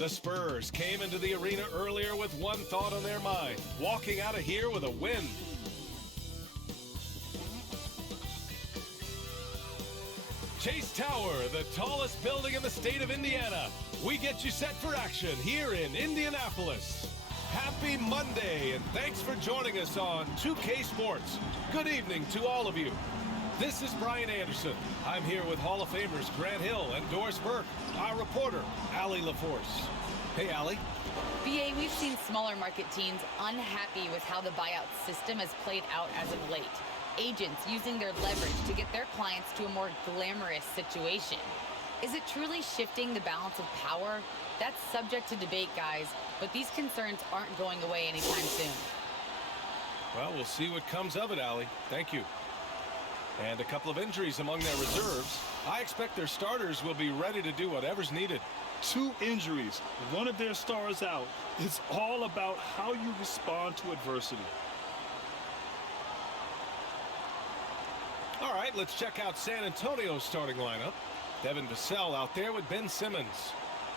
The Spurs came into the arena earlier with one thought on their mind, walking out of here with a win. Chase Tower, the tallest building in the state of Indiana. We get you set for action here in Indianapolis. Happy Monday, and thanks for joining us on 2K Sports. Good evening to all of you. This is Brian Anderson. I'm here with Hall of Famers Grant Hill and Doris Burke, our reporter, Allie LaForce. Hey, Allie. BA, we've seen smaller market teams unhappy with how the buyout system has played out as of late. Agents using their leverage to get their clients to a more glamorous situation. Is it truly shifting the balance of power? That's subject to debate, guys, but these concerns aren't going away anytime soon. Well, we'll see what comes of it, Allie. Thank you. And a couple of injuries among their reserves. I expect their starters will be ready to do whatever's needed. 2 injuries, one of their stars out. It's all about how you respond to adversity. All right, let's check out San Antonio's starting lineup. Devin Vassell out there with Ben Simmons.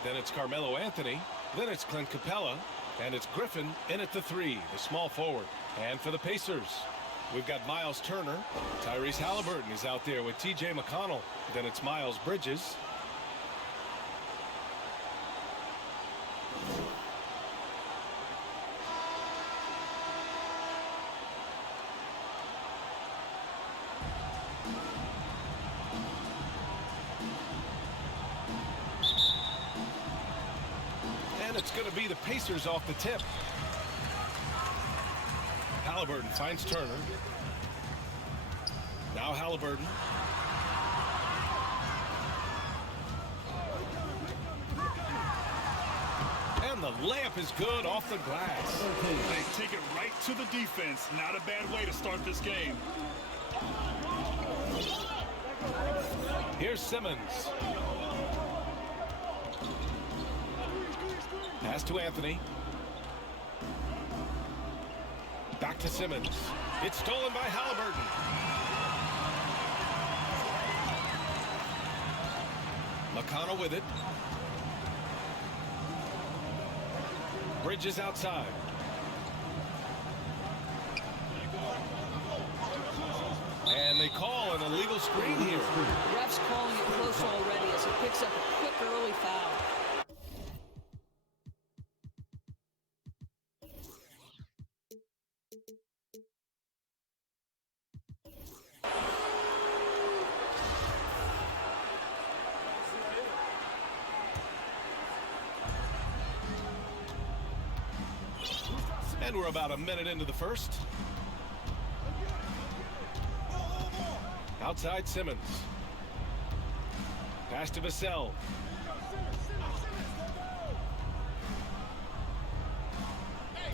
Then it's Carmelo Anthony. Then it's Clint Capella. And it's Griffin in at the 3, the small forward. And for the Pacers, we've got Miles Turner. Tyrese Halliburton is out there with T.J. McConnell. Then it's Miles Bridges. And it's going to be the Pacers off the tip. Halliburton finds Turner. Now Halliburton. And the layup is good off the glass. They take it right to the defense. Not a bad way to start this game. Here's Simmons. Pass to Anthony. Back to Simmons. It's stolen by Halliburton. McConnell with it. Bridges outside. And they call an illegal screen here. Ref's calling it close already as he picks up a quick early foul. And we're about a minute into the first. Outside Simmons. Pass to Vassell.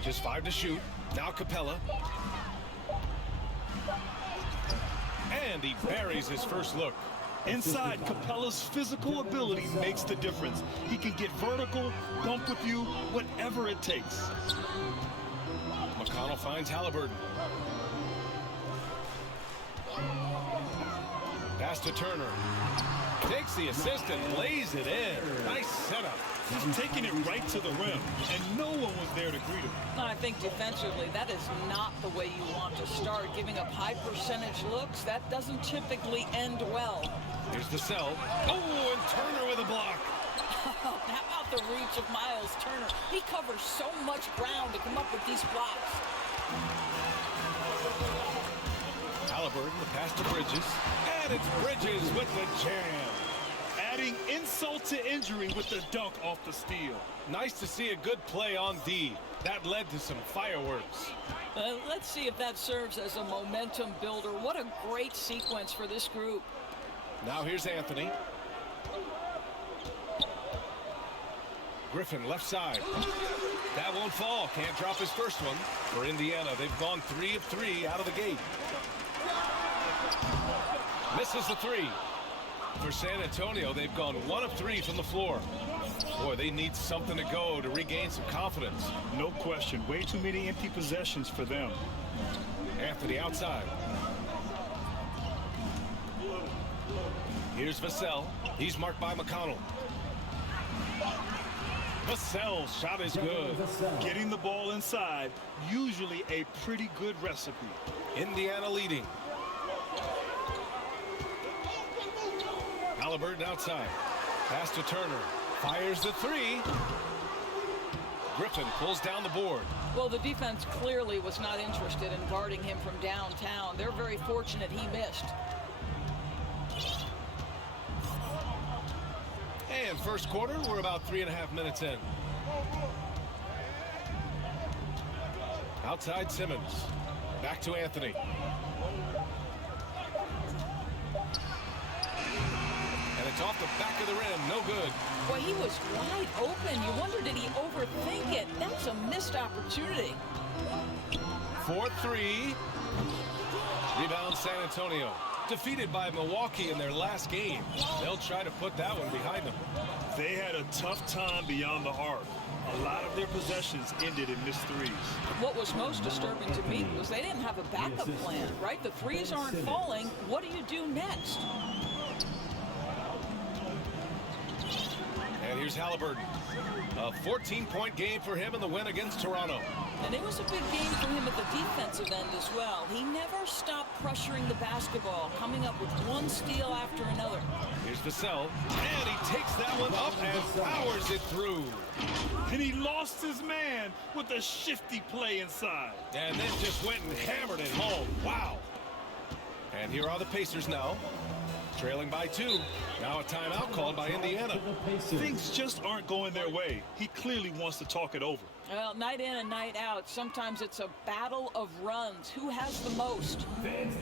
Just 5 to shoot. Now Capella. And he buries his first look. Inside, Capella's physical ability makes the difference. He can get vertical, bump with you, whatever it takes. McConnell finds Halliburton. Pass to Turner. Takes the assist and lays it in. Nice setup. He's taking it right to the rim, and no one was there to greet him. I think defensively, that is not the way you want to start. Giving up high percentage looks, that doesn't typically end well. Here's Vassell. Oh, and Turner with a block. How about the reach of Miles Turner? He covers so much ground to come up with these blocks. Halliburton, the pass to Bridges. And it's Bridges with the jam. Adding insult to injury with the dunk off the steal. Nice to see a good play on D. That led to some fireworks. Let's see if that serves as a momentum builder. What a great sequence for this group. Now here's Anthony. Griffin left side. That won't fall. Can't drop his first one. For Indiana, they've gone 3 of 3 out of the gate. Misses the 3. For San Antonio, they've gone 1 of 3 from the floor. Boy, they need something to go to regain some confidence. No question. Way too many empty possessions for them. Anthony outside. Here's Vassell. He's marked by McConnell. Vassell's shot is good. Getting the ball inside, usually a pretty good recipe. Indiana leading. Halliburton outside. Pass to Turner. Fires the three. Griffin pulls down the board. Well, the defense clearly was not interested in guarding him from downtown. They're very fortunate he missed. And first quarter, we're about 3.5 minutes in. Outside Simmons. Back to Anthony. And it's off the back of the rim. No good. Boy, he was wide open. You wonder, did he overthink it? That's a missed opportunity. 4-3. Rebound San Antonio. Defeated by Milwaukee in their last game. They'll try to put that one behind them. They had a tough time beyond the arc. A lot of their possessions ended in missed threes. What was most disturbing to me was they didn't have a backup plan, right? The threes aren't falling. What do you do next? And here's Halliburton. A 14-point game for him in the win against Toronto. And it was a big game for him at the defensive end as well. He never stopped pressuring the basketball, coming up with one steal after another. Here's Vassell, and he takes that one up and powers it through. And he lost his man with a shifty play inside. And then just went and hammered it home. Wow. And here are the Pacers now. Trailing by 2. Now a timeout called by Indiana. Things just aren't going their way. He clearly wants to talk it over. Well, night in and night out, sometimes it's a battle of runs. Who has the most? Favors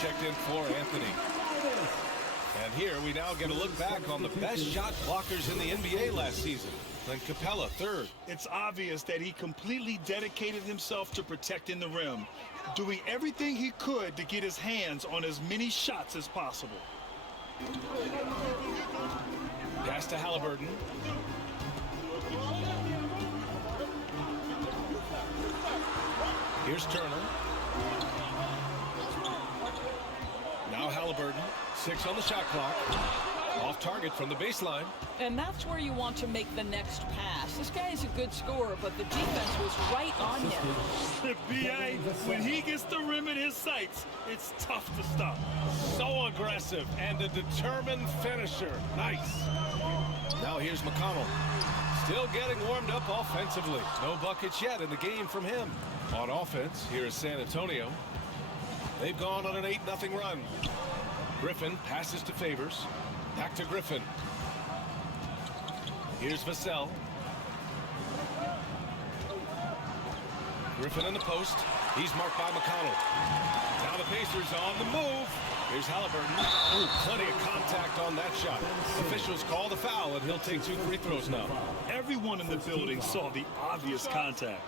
checked in for Anthony. And here we now get a look back on the best shot blockers in the NBA last season. Then Capella, third. It's obvious that he completely dedicated himself to protecting the rim, doing everything he could to get his hands on as many shots as possible. Pass to Halliburton. Here's Turner. Now Halliburton. 6 on the shot clock. Off target from the baseline. And that's where you want to make the next pass. This guy is a good scorer, but the defense was right on him. B.A., when he gets the rim in his sights, it's tough to stop. So aggressive and a determined finisher. Nice. Now here's McConnell. Still getting warmed up offensively. No buckets yet in the game from him. On offense, here is San Antonio. They've gone on an 8-0 run. Griffin passes to Favors. Back to Griffin. Here's Vassell. Griffin in the post. He's marked by McConnell. Now the Pacers on the move. Here's Halliburton. Ooh, plenty of contact on that shot. Officials call the foul, and he'll take 2 free throws now. Everyone in the building saw the obvious contact.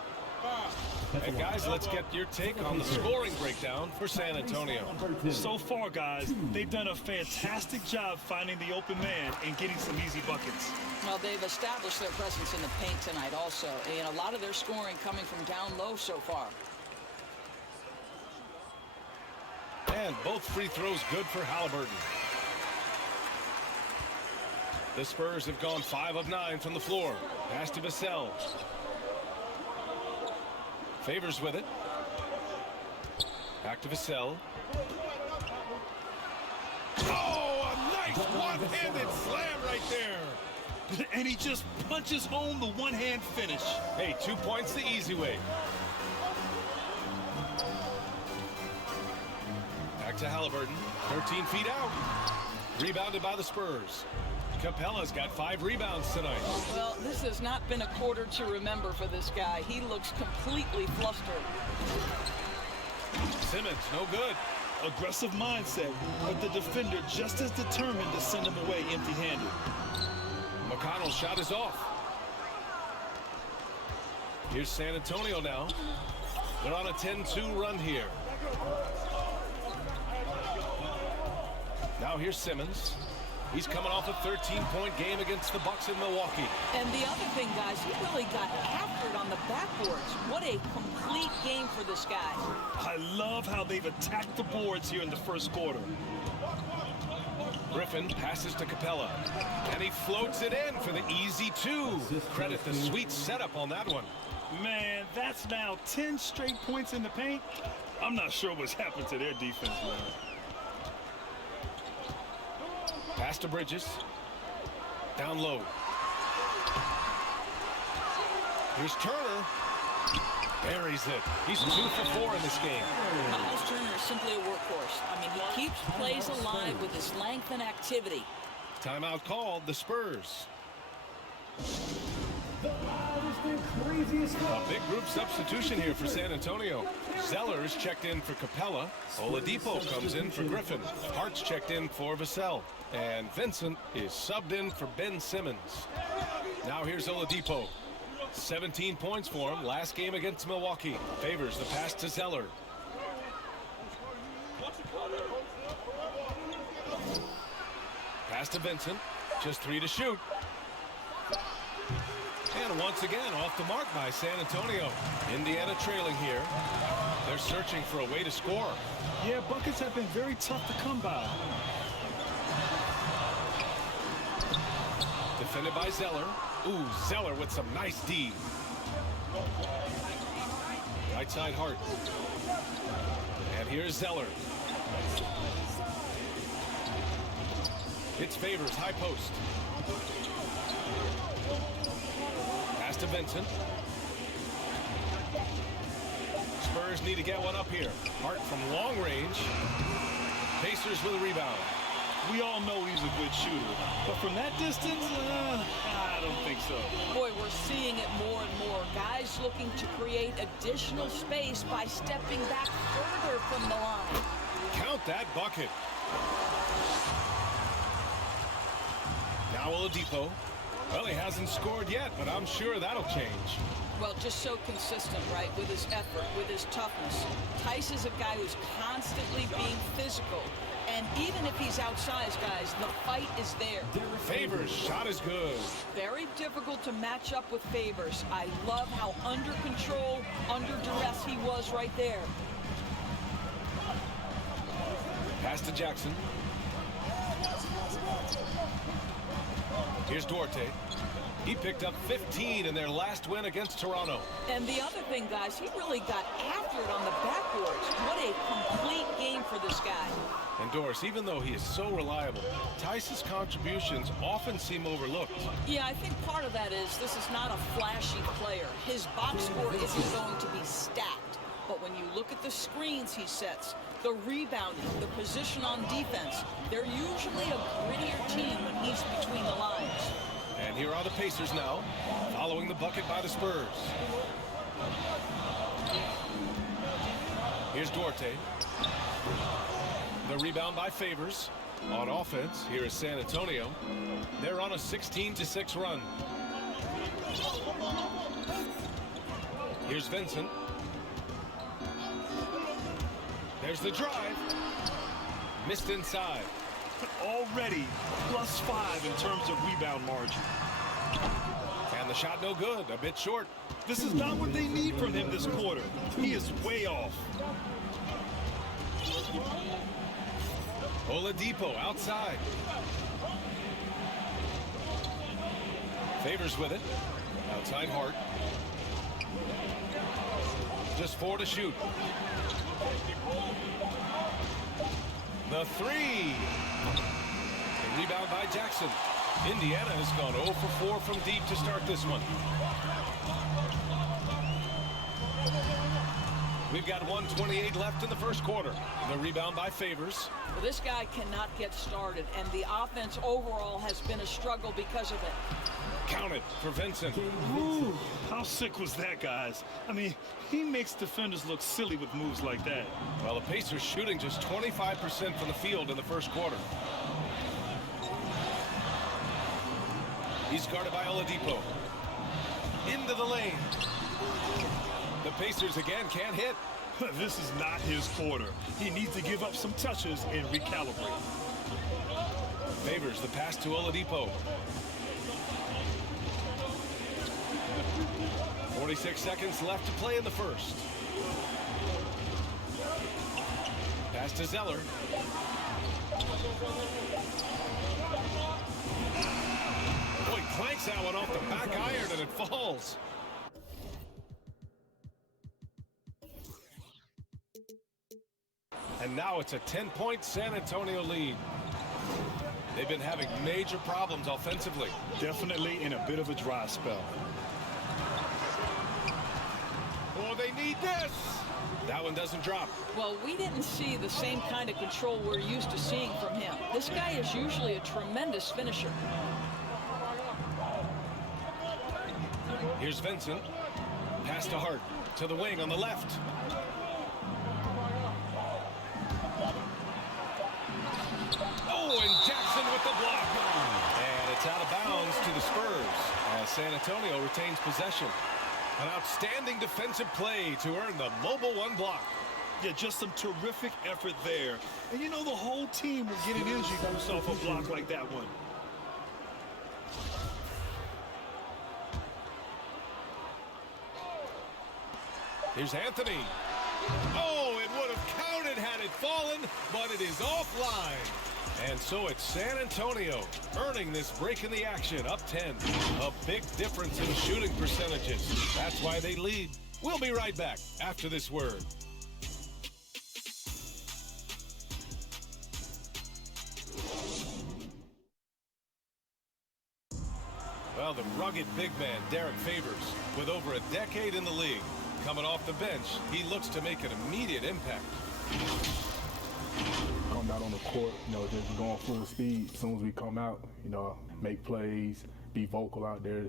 And guys, let's get your take on the scoring breakdown for San Antonio. So far, guys, they've done a fantastic job finding the open man and getting some easy buckets. Well, they've established their presence in the paint tonight also. And a lot of their scoring coming from down low so far. And both free throws good for Halliburton. The Spurs have gone 5 of 9 from the floor. Pass to Vassell. Favors with it. Back to Vassell. Oh, a nice one-handed slam right there. And he just punches home the one-hand finish. Hey, 2 points the easy way. Back to Halliburton. 13 feet out. Rebounded by the Spurs. Capella's got 5 rebounds tonight. Well, this has not been a quarter to remember for this guy. He looks completely flustered. Simmons, no good. Aggressive mindset, but the defender just as determined to send him away empty-handed. McConnell's shot is off. Here's San Antonio now. They're on a 10-2 run here. Now here's Simmons. He's coming off a 13-point game against the Bucks in Milwaukee. And the other thing, guys, he really got after it on the backboards. What a complete game for this guy. I love how they've attacked the boards here in the first quarter. Griffin passes to Capella, and he floats it in for the easy 2. Credit the sweet setup on that one. Man, that's now 10 straight points in the paint. I'm not sure what's happened to their defense, man. Pass to Bridges. Down low. Here's Turner. Buries it. He's 2 for 4 in this game. Miles Turner is simply a workhorse. I mean, he keeps plays alive with his length and activity. Timeout called, the Spurs. A big group substitution here for San Antonio. Zeller is checked in for Capella. Oladipo comes in for Griffin. Hart's checked in for Vassell. And Vincent is subbed in for Ben Simmons. Now here's Oladipo. 17 points for him last game against Milwaukee. Favors the pass to Zeller. Pass to Vincent. Just 3 to shoot. And once again off the mark by San Antonio. Indiana trailing here. They're searching for a way to score. Yeah, buckets have been very tough to come by. Defended by Zeller. Ooh, Zeller with some nice D. Right side Hart. And here's Zeller. It's Favors, high post. Pass to Vincent. Spurs need to get one up here. Hart from long range. Pacers with a rebound. We all know he's a good shooter, but from that distance, I don't think so. Boy, we're seeing it more and more. Guys looking to create additional space by stepping back further from the line. Count that bucket. Now Oladipo. Well, he hasn't scored yet, but I'm sure that'll change. Well, just so consistent, right, with his effort, with his toughness. Tice is a guy who's constantly being physical. And even if he's outsized, guys, the fight is there. Favors shot is good. Very difficult to match up with Favors. I love how under control, under duress he was right there. Pass to Jackson. Here's Duarte. He picked up 15 in their last win against Toronto. And the other thing, guys, he really got after it on the backboards. What a complete game for this guy. And Doris, even though he is so reliable, Tice's contributions often seem overlooked. Yeah, I think part of that is this is not a flashy player. His box score isn't going to be stacked. But when you look at the screens he sets, the rebounding, the position on defense, they're usually a grittier team when he's between the lines. And here are the Pacers now, following the bucket by the Spurs. Here's Duarte. The rebound by Favors. On offense, here is San Antonio. They're on a 16-6 run. Here's Vincent. There's the drive. Missed inside. Already +5 in terms of rebound margin. And the shot no good, a bit short. This is not what they need from him this quarter. He is way off. Oladipo outside. Favors with it. Outside Hart. Just 4 to shoot. The 3. The rebound by Jackson. Indiana has gone 0 for 4 from deep to start this one. We've got 1:28 left in the first quarter. The rebound by Favors. Well, this guy cannot get started, and the offense overall has been a struggle because of it. Counted for Vincent. Ooh, how sick was that, guys? I mean, he makes defenders look silly with moves like that. Well, the Pacers shooting just 25% from the field in the first quarter. He's guarded by Oladipo. Into the lane. The Pacers again can't hit. This is not his quarter. He needs to give up some touches and recalibrate. Favors the pass to Oladipo. 46 seconds left to play in the first. Pass to Zeller. that one off the back iron and it falls. And now it's a 10-point San Antonio lead. They've been having major problems offensively. Definitely in a bit of a dry spell. Oh, they need this. That one doesn't drop. Well, we didn't see the same kind of control we're used to seeing from him. This guy is usually a tremendous finisher. Here's Vincent. Pass to Hart. To the wing on the left. Oh, and Jackson with the block. And it's out of bounds to the Spurs as San Antonio retains possession. An outstanding defensive play to earn the mobile one block. Yeah, just some terrific effort there. And you know the whole team will get an energy boost off a block like that one. Here's Anthony. Oh, it would have counted had it fallen, but it is offline. And so it's San Antonio earning this break in the action, up 10. A big difference in shooting percentages. That's why they lead. We'll be right back after this word. Well, the rugged big man, Derek Favors, with over a decade in the league. Coming off the bench, he looks to make an immediate impact. Come out on the court, just going full speed. As soon as we come out, make plays, be vocal out there.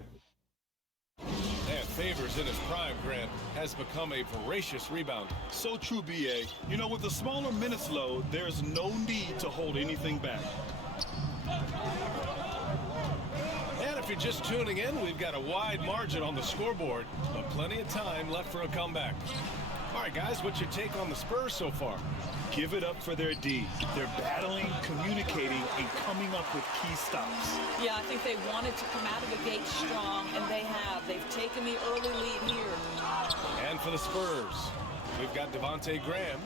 And Favors in his prime, Grant, has become a voracious rebounder. So true, B.A. With the smaller minutes load, there's no need to hold anything back. And if you're just tuning in, we've got a wide margin on the scoreboard, but plenty of time left for a comeback. All right, guys, what's your take on the Spurs so far? Give it up for their D. They're battling, communicating, and coming up with key stops. Yeah, I think they wanted to come out of the gate strong, and they have. They've taken the early lead here. And for the Spurs, we've got Devontae Graham.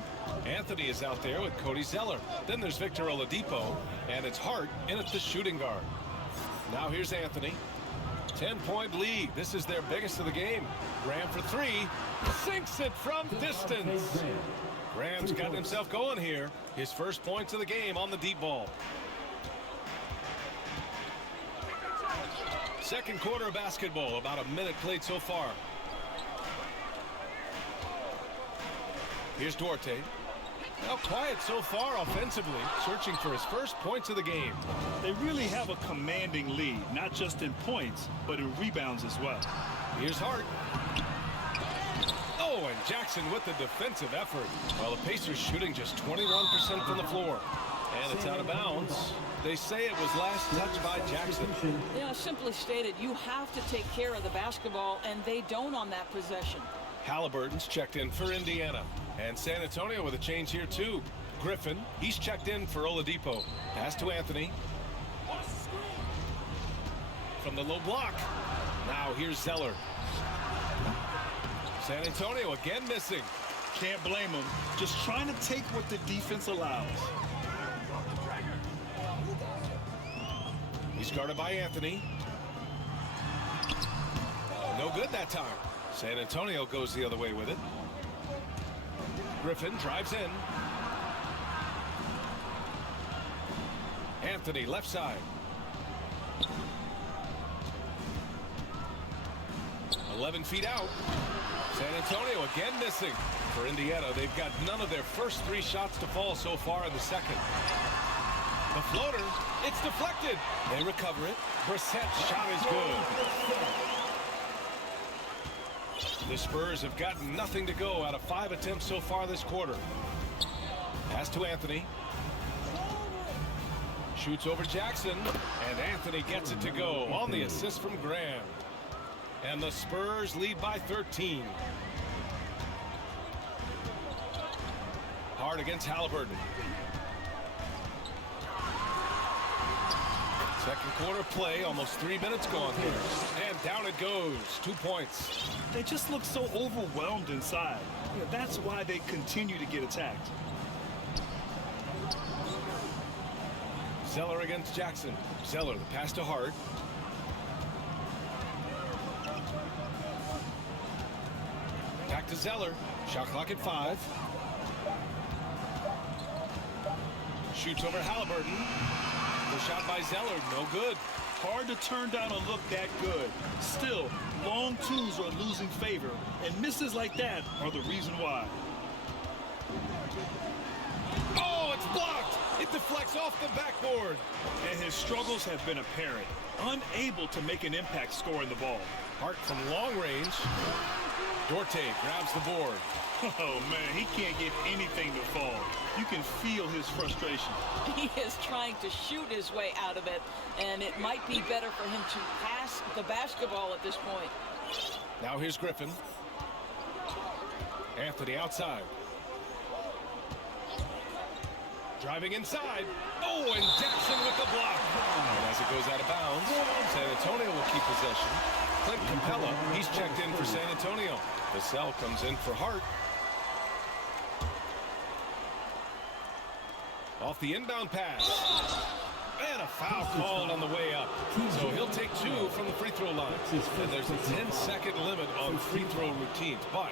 Anthony is out there with Cody Zeller. Then there's Victor Oladipo, and it's Hart in at the shooting guard. Now here's Anthony. 10-point lead. This is their biggest of the game. Graham for three. Sinks it from distance. Graham's gotten himself going here. His first points of the game on the deep ball. Second quarter of basketball. About a minute played so far. Here's Duarte. Now quiet so far offensively, searching for his first points of the game. They really have a commanding lead, not just in points, but in rebounds as well. Here's Hart. Oh, and Jackson with the defensive effort. While the Pacers shooting just 21% from the floor. And it's out of bounds. They say it was last touched by Jackson. Yeah, simply stated, you have to take care of the basketball, and they don't on that possession. Halliburton's checked in for Indiana. And San Antonio with a change here, too. Griffin, he's checked in for Oladipo. Pass to Anthony. From the low block. Now here's Zeller. San Antonio again missing. Can't blame them. Just trying to take what the defense allows. He's guarded by Anthony. No good that time. San Antonio goes the other way with it. Griffin drives in. Anthony left side. 11 feet out. San Antonio again missing. For Indiana, they've got none of their first three shots to fall so far in the second. The floater, it's deflected. They recover it. Brissett's shot is good. The Spurs have gotten nothing to go out of 5 attempts so far this quarter. Pass to Anthony. Shoots over Jackson, and Anthony gets it to go on the assist from Graham. And the Spurs lead by 13. Hard against Halliburton. Second quarter play, almost 3 minutes gone here. And down it goes, 2 points. They just look so overwhelmed inside. That's why they continue to get attacked. Zeller against Jackson. Zeller, the pass to Hart. to Zeller. Shot clock at 5. Shoots over Halliburton. The shot by Zeller, no good. Hard to turn down a look that good. Still, long twos are losing favor, and misses like that are the reason why. Oh, it's blocked. It deflects off the backboard. And his struggles have been apparent. Unable to make an impact scoring the ball. Hart from long range. Dorte grabs the board. Oh, man, he can't get anything to fall. You can feel his frustration. He is trying to shoot his way out of it, and it might be better for him to pass the basketball at this point. Now here's Griffin. Anthony outside. Driving inside. Oh, and Jackson with the block. And as it goes out of bounds, San Antonio will keep possession. Clint Capella, he's checked in for San Antonio. Vassell comes in for Hart. Off the inbound pass. And a foul called on the way up. So he'll take 2 from the free throw line. And there's a 10-second limit on free throw routines. But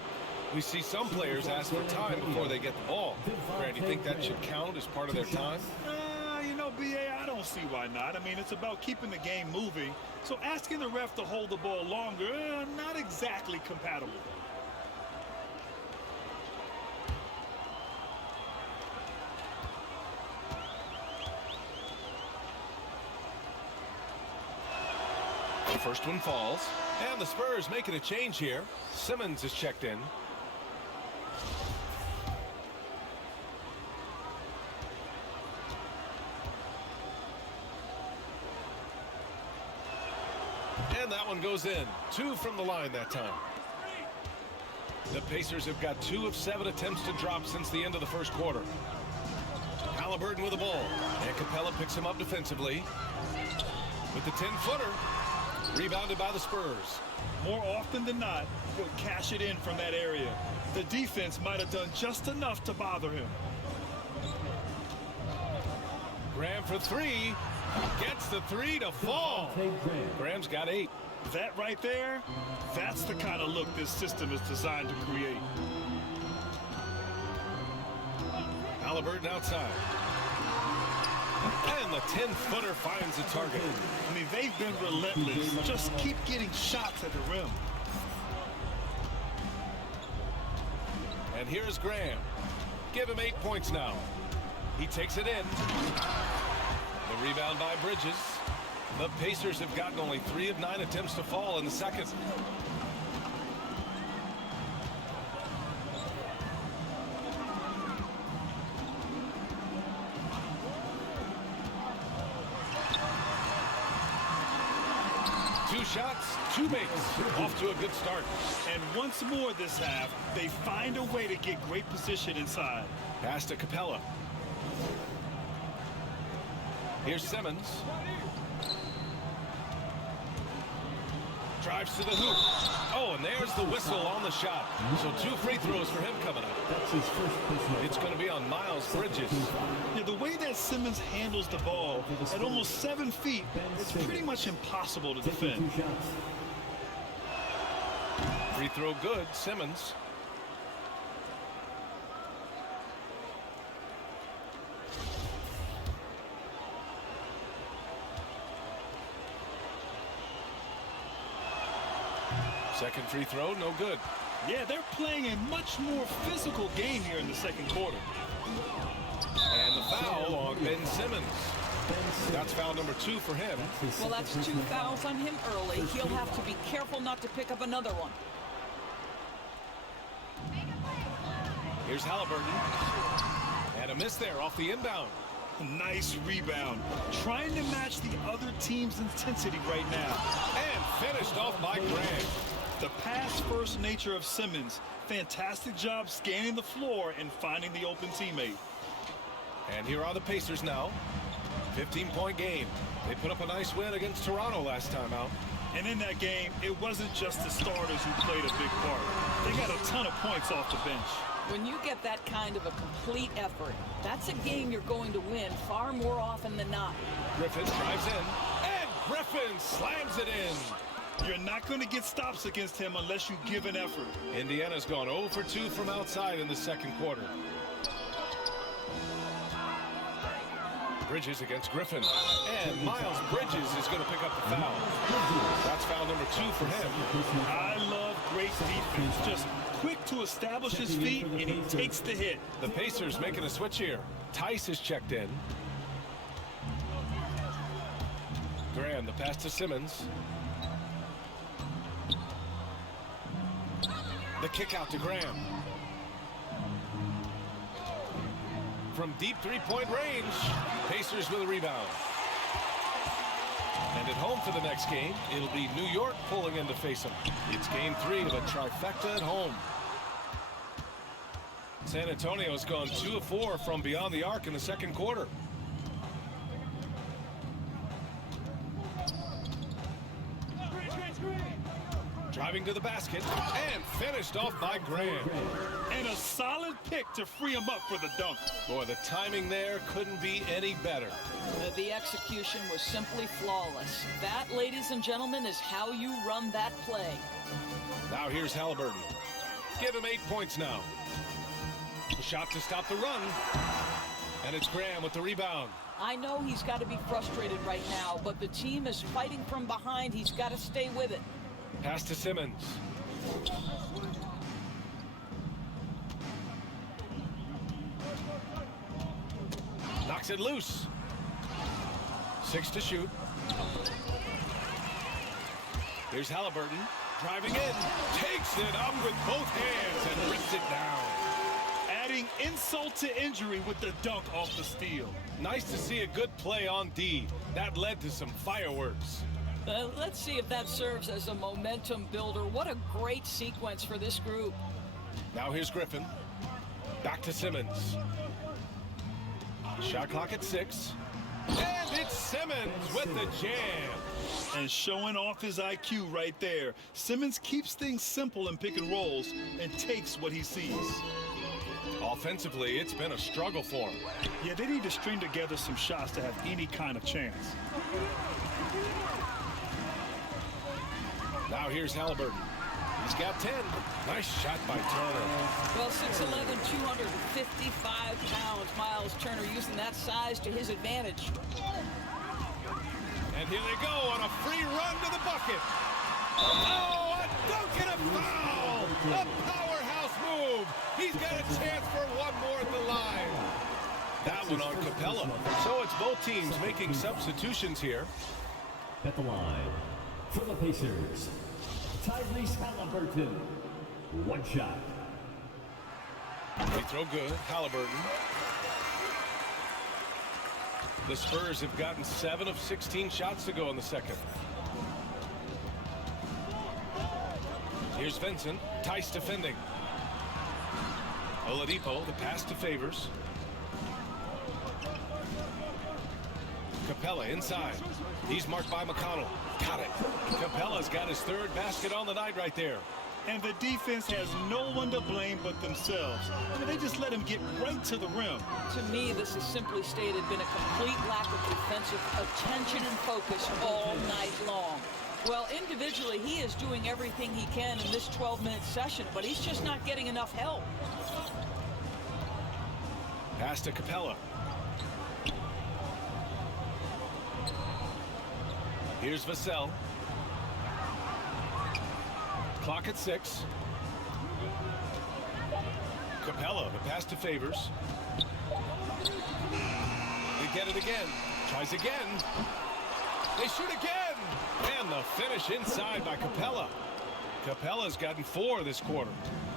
we see some players ask for time before they get the ball. Brad, do you think that should count as part of their time? You know, B.A., I don't see why not. I mean, it's about keeping the game moving. So asking the ref to hold the ball longer, not exactly compatible. The first one falls. And the Spurs making a change here. Simmons is checked in. And that one goes in. 2 from the line that time. The Pacers have got 2 of 7 attempts to drop since the end of the first quarter. Halliburton with the ball. And Capella picks him up defensively. With the 10-footer. Rebounded by the Spurs. More often than not, he'll cash it in from that area. The defense might have done just enough to bother him. Graham for 3. Gets the 3 to fall. Graham's got 8. That right there, that's the kind of look this system is designed to create. Halliburton outside. And the 10-footer finds the target. I mean, they've been relentless. Just keep getting shots at the rim. And here's Graham. Give him 8 points now. He takes it in. The rebound by Bridges. The Pacers have gotten only 3 of 9 attempts to fall in the second. Two shots, 2 makes. Off to a good start. And once more this half, they find a way to get great position inside. Pass to Capella. Here's Simmons. Drives to the hoop. Oh, and there's the whistle on the shot. So 2 free throws for him coming up. It's going to be on Miles Bridges. Yeah, the way that Simmons handles the ball at almost 7 feet, it's pretty much impossible to defend. Free throw good, Simmons. Second free throw, no good. Yeah, they're playing a much more physical game here in the second quarter. And the foul on Ben Simmons. That's foul number 2 for him. Well, that's 2 fouls on him early. He'll have to be careful not to pick up another one. Here's Halliburton. And a miss there off the inbound. Nice rebound. Trying to match the other team's intensity right now. And finished off by Graham. The pass-first nature of Simmons. Fantastic job scanning the floor and finding the open teammate. And here are the Pacers now. 15-point game. They put up a nice win against Toronto last time out. And in that game, it wasn't just the starters who played a big part. They got a ton of points off the bench. When you get that kind of a complete effort, that's a game you're going to win far more often than not. Griffin drives in. And Griffin slams it in. You're not going to get stops against him unless you give an effort. Indiana's gone 0 for 2 from outside in the second quarter. Bridges against Griffin. And Miles Bridges is going to pick up the foul. That's foul number 2 for him. I love great defense. Just quick to establish his feet, and he takes the hit. The Pacers making a switch here. Tice is checked in. Graham, the pass to Simmons. The kick out to Graham. From deep three-point range, Pacers with a rebound. And at home for the next game, it'll be New York pulling in to face them. It's game 3 of a trifecta at home. San Antonio's gone 2 of 4 from beyond the arc in the second quarter. Driving to the basket and finished off by Graham. And a solid pick to free him up for the dunk. Boy, the timing there couldn't be any better. The execution was simply flawless. That, ladies and gentlemen, is how you run that play. Now here's Halliburton. Give him 8 points now. A shot to stop the run. And it's Graham with the rebound. I know he's got to be frustrated right now, but the team is fighting from behind. He's got to stay with it. Pass to Simmons. Knocks it loose. 6 to shoot. Here's Halliburton. Driving in. Takes it up with both hands and rips it down. Adding insult to injury with the dunk off the steal. Nice to see a good play on D. That led to some fireworks. Let's see if that serves as a momentum builder. What a great sequence for this group. Now here's Griffin. Back to Simmons. Shot clock at 6. And it's Simmons with the jam. And showing off his IQ right there. Simmons keeps things simple in pick and rolls and takes what he sees. Offensively, it's been a struggle for him. Yeah, they need to string together some shots to have any kind of chance. Now here's Halliburton. He's got 10. Nice shot by Turner. Well, 6'11", 255 pounds. Miles Turner using that size to his advantage. And here they go on a free run to the bucket. Oh, a dunk and a foul! A powerhouse move. He's got a chance for one more at the line. That one on Capella. So it's both teams making substitutions here. At the line, for the Pacers, Tyrese Halliburton. 1 shot. They throw good. Halliburton. The Spurs have gotten 7 of 16 shots to go in the second. Here's Vincent. Tice defending. Oladipo, the pass to Favors. Capella inside. He's marked by McConnell. Got it. Capella's got his 3rd basket on the night right there. And the defense has no one to blame but themselves. I mean, they just let him get right to the rim. To me, this has simply stated been a complete lack of defensive attention and focus all night long. Well, individually, he is doing everything he can in this 12-minute session, but he's just not getting enough help. Pass to Capella. Here's Vassell. Clock at 6. Capella, the pass to Favors. They get it again. Tries again. They shoot again. And the finish inside by Capella. Capella's gotten 4 this quarter.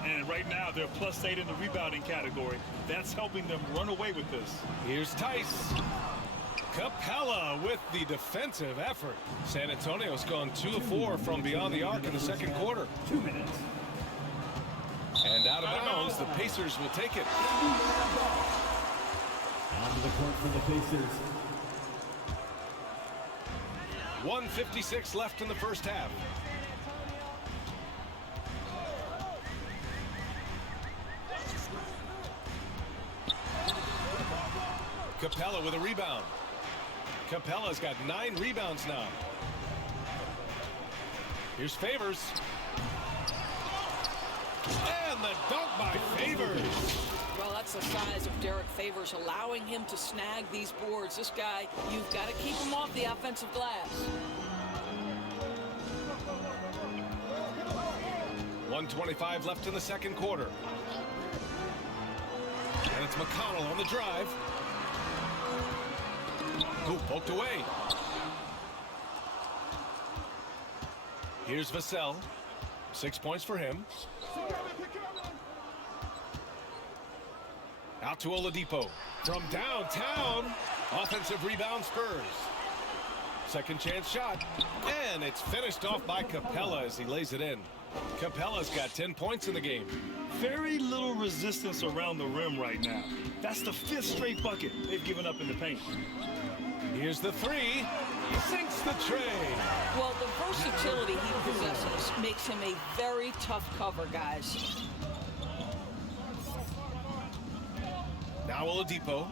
And right now, they're +8 in the rebounding category. That's helping them run away with this. Here's Tice. Capella with the defensive effort. San Antonio's gone 2 of 4 from beyond the arc in the second quarter. 2 minutes. And out of bounds, the Pacers will take it. Onto the court for the Pacers. 1:56 left in the first half. Capella with a rebound. Capella's got 9 rebounds now. Here's Favors. And the dunk by Favors. Well, that's the size of Derek Favors, allowing him to snag these boards. This guy, you've got to keep him off the offensive glass. 1:25 left in the second quarter. And it's McConnell on the drive. Who poked away. Here's Vassell. 6 points for him. Out to Oladipo. From downtown. Offensive rebound Spurs. Second chance shot. And it's finished off by Capella as he lays it in. Capella's got 10 points in the game. Very little resistance around the rim right now. That's the 5th straight bucket they've given up in the paint. Here's the three. Sinks the tray. Well, the versatility he possesses makes him a very tough cover, guys. Now Oladipo.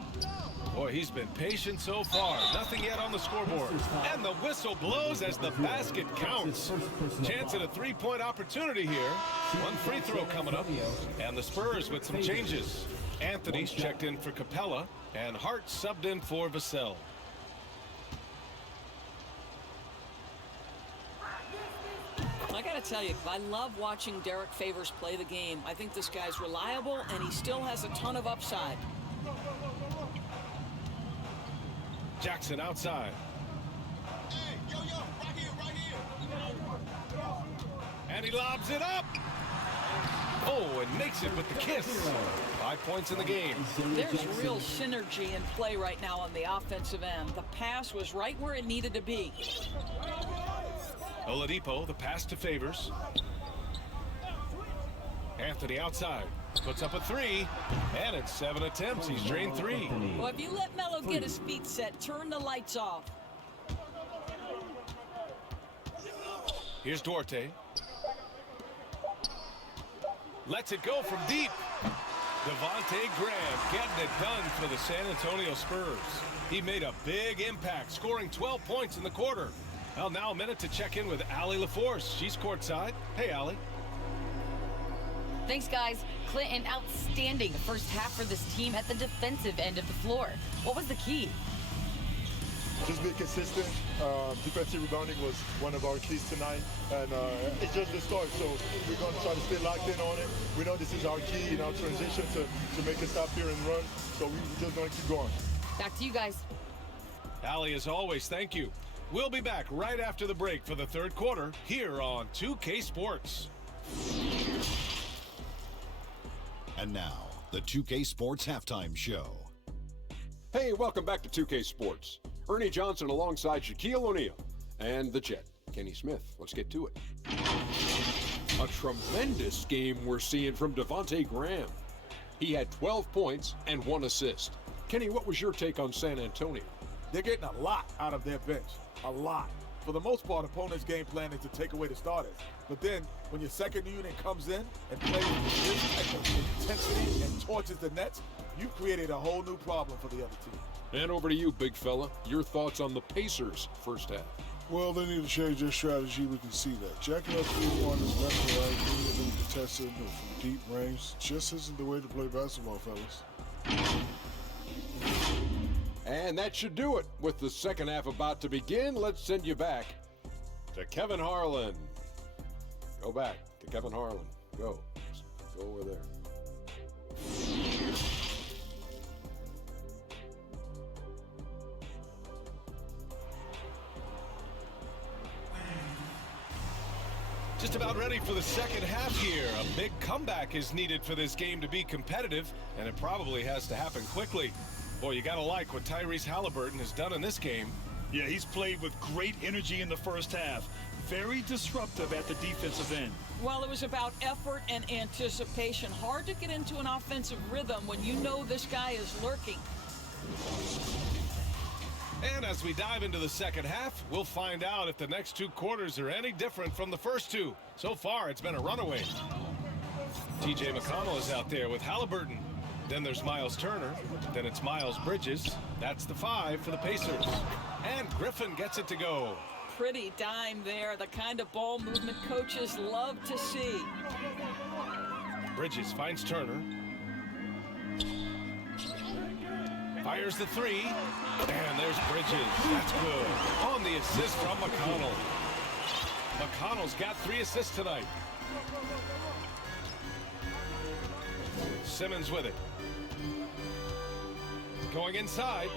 Boy, he's been patient so far. Nothing yet on the scoreboard. And the whistle blows as the basket counts. Chance at a three-point opportunity here. One free throw coming up. And the Spurs with some changes. Anthony's checked in for Capella. And Hart subbed in for Vassell. I got to tell you, I love watching Derek Favors play the game. I think this guy's reliable, and he still has a ton of upside. Jackson outside. Hey, yo, right here. And he lobs it up. Oh, and makes it with the kiss. 5 points in the game. There's real synergy in play right now on the offensive end. The pass was right where it needed to be. Oladipo, the pass to Favors. Anthony outside. Puts up a three. And in 7 attempts, he's drained 3. Well, if you let Melo get his feet set, turn the lights off. Here's Duarte. Lets it go from deep. Devontae Graham getting it done for the San Antonio Spurs. He made a big impact, scoring 12 points in the quarter. Well, now a minute to check in with Allie LaForce. She's courtside. Hey, Allie. Thanks, guys. Clint, an outstanding first half for this team at the defensive end of the floor. What was the key? Just be consistent. Defensive rebounding was one of our keys tonight, and it's just the start. So we're going to try to stay locked in on it. We know this is our key in our transition to make us stop here and run. So we're just going to keep going. Back to you guys. Allie, as always, thank you. We'll be back right after the break for the third quarter here on 2K Sports. And now, the 2K Sports Halftime Show. Hey, welcome back to 2K Sports. Ernie Johnson alongside Shaquille O'Neal and the Jet, Kenny Smith. Let's get to it. A tremendous game we're seeing from Devontae Graham. He had 12 points and 1 assist. Kenny, what was your take on San Antonio? They're getting a lot out of their bench. A lot. For the most part, opponents' game plan is to take away the starters. But then, when your second unit comes in and plays with this type of intensity and torches the Nets, you've created a whole new problem for the other team. And over to you, big fella. Your thoughts on the Pacers' first half? Well, they need to change their strategy. We can see that. Jacking up 3-pointers left and right, getting them contested from deep range, just isn't the way to play basketball, fellas. And that should do it. With the second half about to begin, let's send you back to Kevin Harlan. Go back to Kevin Harlan. Go. Go over there. Just about ready for the second half here. A big comeback is needed for this game to be competitive, and it probably has to happen quickly. Boy, you got to like what Tyrese Halliburton has done in this game. Yeah, he's played with great energy in the first half. Very disruptive at the defensive end. Well, it was about effort and anticipation. Hard to get into an offensive rhythm when you know this guy is lurking. And as we dive into the second half, we'll find out if the next 2 quarters are any different from the first 2. So far, it's been a runaway. TJ McConnell is out there with Halliburton. Then there's Miles Turner. Then it's Miles Bridges. That's the 5 for the Pacers. And Griffin gets it to go. pretty dime there, the kind of ball movement coaches love to see. Bridges finds Turner. Fires the three. And there's Bridges. That's good. On the assist from McConnell. McConnell's got 3 assists tonight. Simmons with it. Going inside.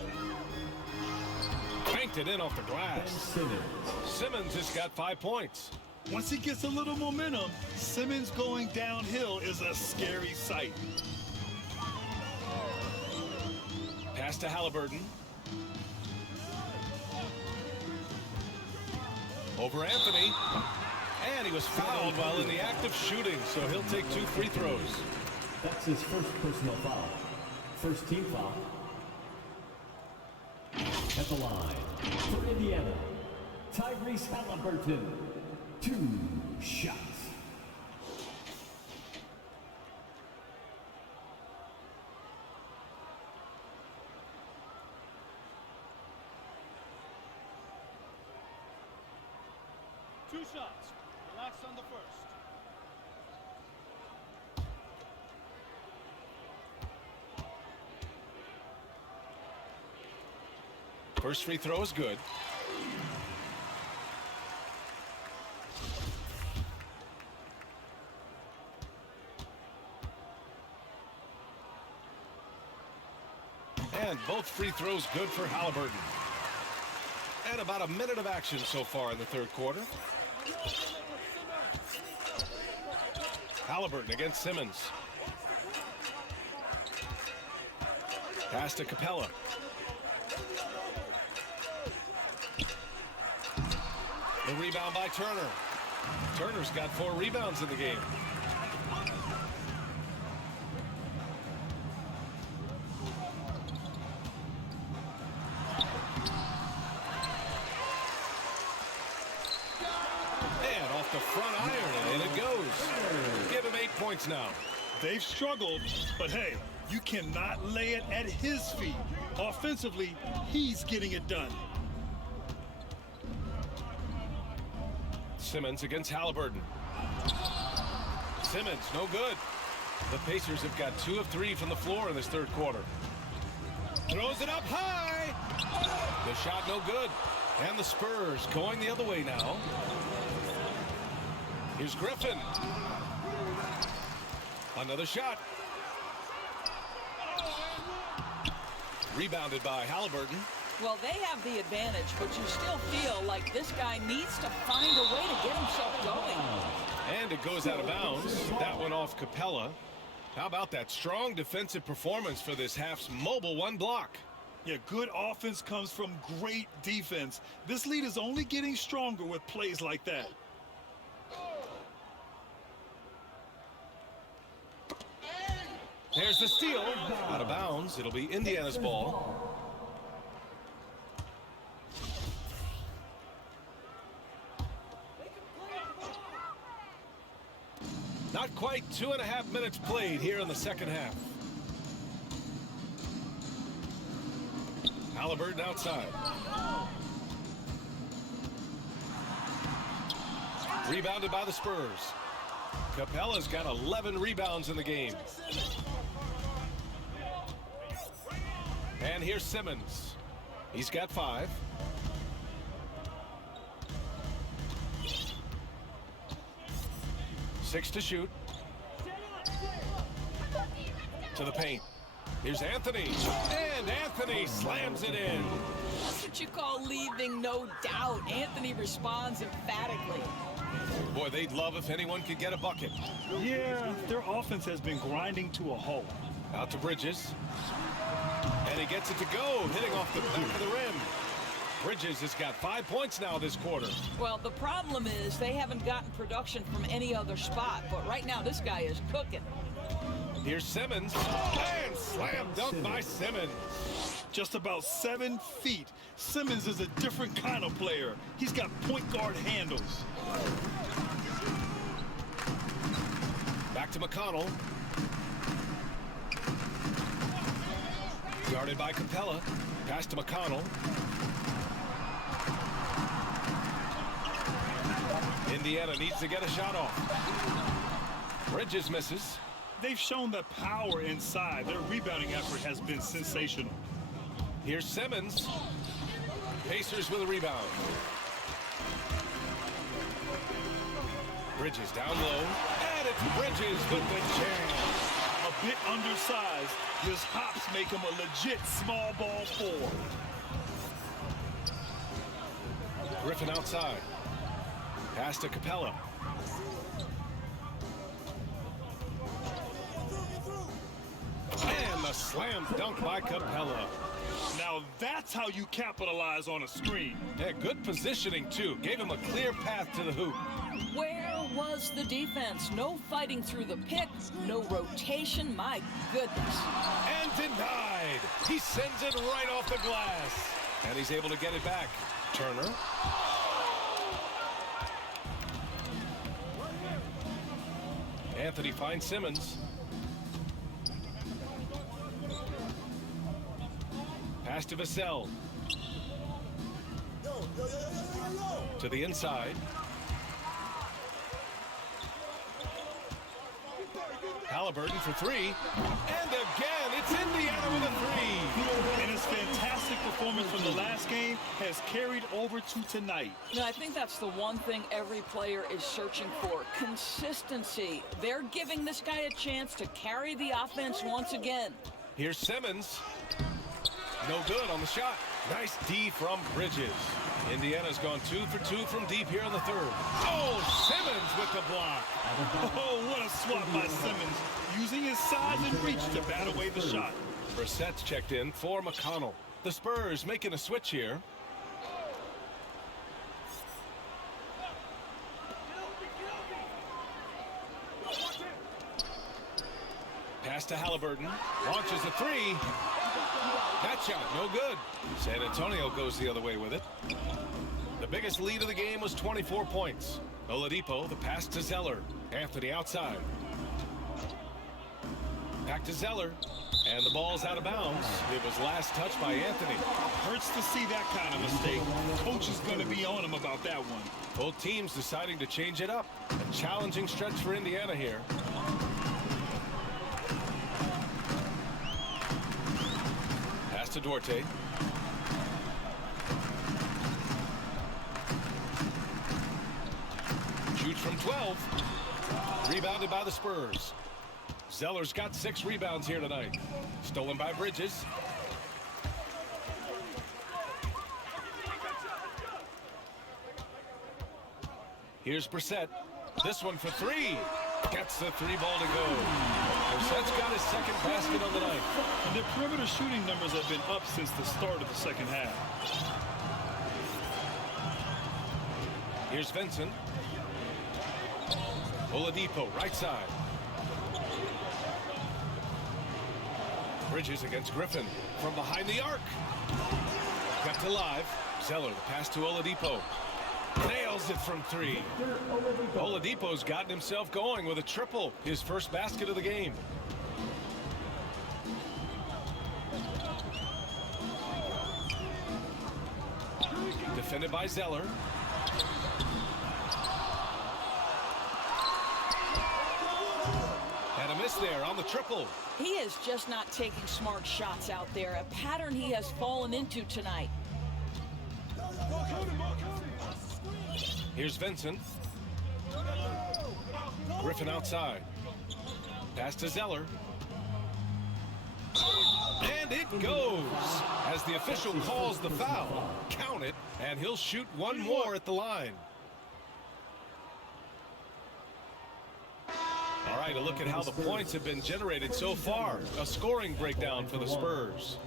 Banked it in off the glass. Simmons has got 5 points. Once he gets a little momentum, Simmons going downhill is a scary sight. Pass to Halliburton. Over Anthony. And he was fouled while in the act of shooting, so he'll take 2 free throws. That's his first personal foul. First team foul. At the line for Indiana, Tyrese Halliburton. 2 shots. Two shots. Relax on the first. First free throw is good. And both free throws good for Halliburton. And about a minute of action so far in the third quarter. Halliburton against Simmons. Pass to Capella. The rebound by Turner. Turner's got 4 rebounds in the game. And off the front iron, and in it goes. Give him 8 points now. They've struggled, but hey, you cannot lay it at his feet. Offensively, he's getting it done. Simmons against Halliburton. Simmons, no good. The Pacers have got 2 of 3 from the floor in this third quarter. Throws it up high. The shot no good. And the Spurs going the other way now. Here's Griffin. Another shot. Rebounded by Halliburton. Well, they have the advantage, but you still feel like this guy needs to find a way to get himself going. And it goes out of bounds. That one off Capella. How about that strong defensive performance for this half's mobile 1 block? Yeah, good offense comes from great defense. This lead is only getting stronger with plays like that. There's the steal. Out of bounds. It'll be Indiana's ball. Not quite 2.5 minutes played here in the second half. Halliburton outside. Rebounded by the Spurs. Capella's got 11 rebounds in the game. And here's Simmons. He's got 5. Six to shoot. To the paint. Here's Anthony. And Anthony slams it in. That's what you call leaving no doubt. Anthony responds emphatically. Boy, they'd love if anyone could get a bucket. Yeah, their offense has been grinding to a halt. Out to Bridges. And he gets it to go, hitting off the back of the rim. Bridges has got 5 points now this quarter. Well, the problem is they haven't gotten production from any other spot, but right now this guy is cooking. Here's Simmons. And slam dunk by Simmons. Just about 7 feet. Simmons is a different kind of player. He's got point guard handles. Back to McConnell. Guarded by Capella. Pass to McConnell. Indiana needs to get a shot off. Bridges misses. They've shown the power inside. Their rebounding effort has been sensational. Here's Simmons. Pacers with a rebound. Bridges down low. And it's Bridges with the jam. A bit undersized. His hops make him a legit small ball four. Griffin outside. Pass to Capella. And the slam dunk by Capella. Now that's how you capitalize on a screen. Yeah, good positioning, too. Gave him a clear path to the hoop. Where was the defense? No fighting through the pick, no rotation. My goodness. And denied. He sends it right off the glass. And he's able to get it back. Turner. Anthony finds Simmons. Pass to Vassell. To the inside. Halliburton for three. And again, it's Indiana with a three. And his fantastic performance from the last game has carried over to tonight. I think that's the one thing every player is searching for. Consistency. They're giving this guy a chance to carry the offense once again. Here's Simmons. No good on the shot. Nice D from Bridges. Indiana's gone 2 for 2 from deep here in the third. Oh, Simmons with the block. Oh, what a swat by Simmons, using his size and reach to bat away the shot. Brissett's checked in for McConnell. The Spurs making a switch here. Pass to Halliburton. Launches a three. That shot, no good. San Antonio goes the other way with it. The biggest lead of the game was 24 points. Oladipo, the pass to Zeller. Anthony outside. Back to Zeller. And the ball's out of bounds. It was last touched by Anthony. Hurts to see that kind of mistake. Coach is going to be on him about that one. Both teams deciding to change it up. A challenging stretch for Indiana here. Pass to Duarte. Shoots from 12. Rebounded by the Spurs. Zeller's got 6 rebounds here tonight. Stolen by Bridges. Here's Brissett. This one for 3. Gets the 3 ball to go. Brissett's got his second basket on the night. And their perimeter shooting numbers have been up since the start of the second half. Here's Vincent. Oladipo, right side. Bridges against Griffin from behind the arc. Kept alive. Zeller, the pass to Oladipo. Nails it from 3. Oladipo's gotten himself going with a triple. His first basket of the game. Defended by Zeller. And a miss there on the triple. He is just not taking smart shots out there. A pattern he has fallen into tonight. Here's Vincent. Griffin outside. Pass to Zeller. And it goes. As the official calls the foul, count it, and he'll shoot one more at the line. All right, a look at how the points have been generated so far. A scoring breakdown for the Spurs.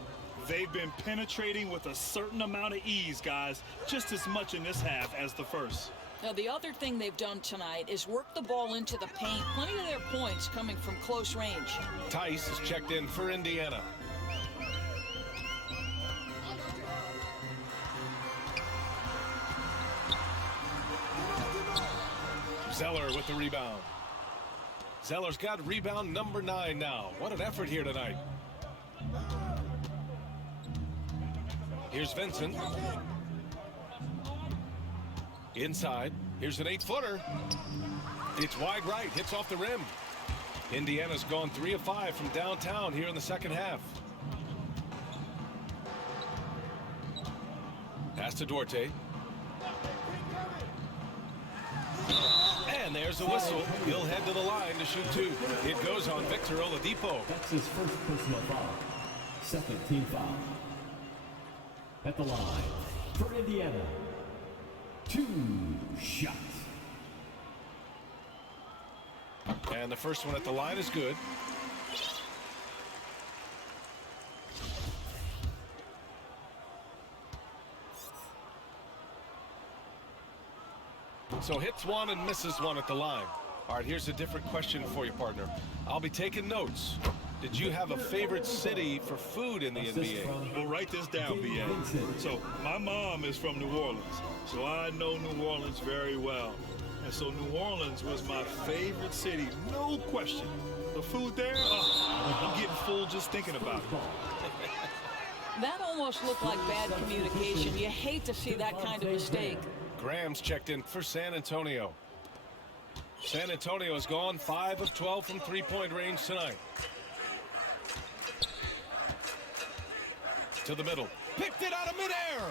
They've been penetrating with a certain amount of ease, guys, just as much in this half as the first. Now, the other thing they've done tonight is work the ball into the paint. Plenty of their points coming from close range. Tice is checked in for Indiana. Zeller with the rebound. Zeller's got rebound number 9 now. What an effort here tonight. Here's Vincent. Inside. Here's an 8-footer. It's wide right, hits off the rim. Indiana's gone 3 of 5 from downtown here in the second half. Pass to Duarte. And there's a whistle. He'll head to the line to shoot 2. It goes on Victor Oladipo. That's his first personal foul. Second team foul. At the line for Indiana. 2 shots. And the first one at the line is good. So hits one and misses one at the line. All right, here's a different question for you, partner. I'll be taking notes. Did you have a favorite city for food in the NBA? Well, write this down, B.A. So my mom is from New Orleans, so I know New Orleans very well. And so New Orleans was my favorite city, no question. The food there, I'm getting full just thinking about it. That almost looked like bad communication. You hate to see that kind of mistake. Graham's checked in for San Antonio. San Antonio has gone 5 of 12 from three-point range tonight. To the middle. Picked it out of midair.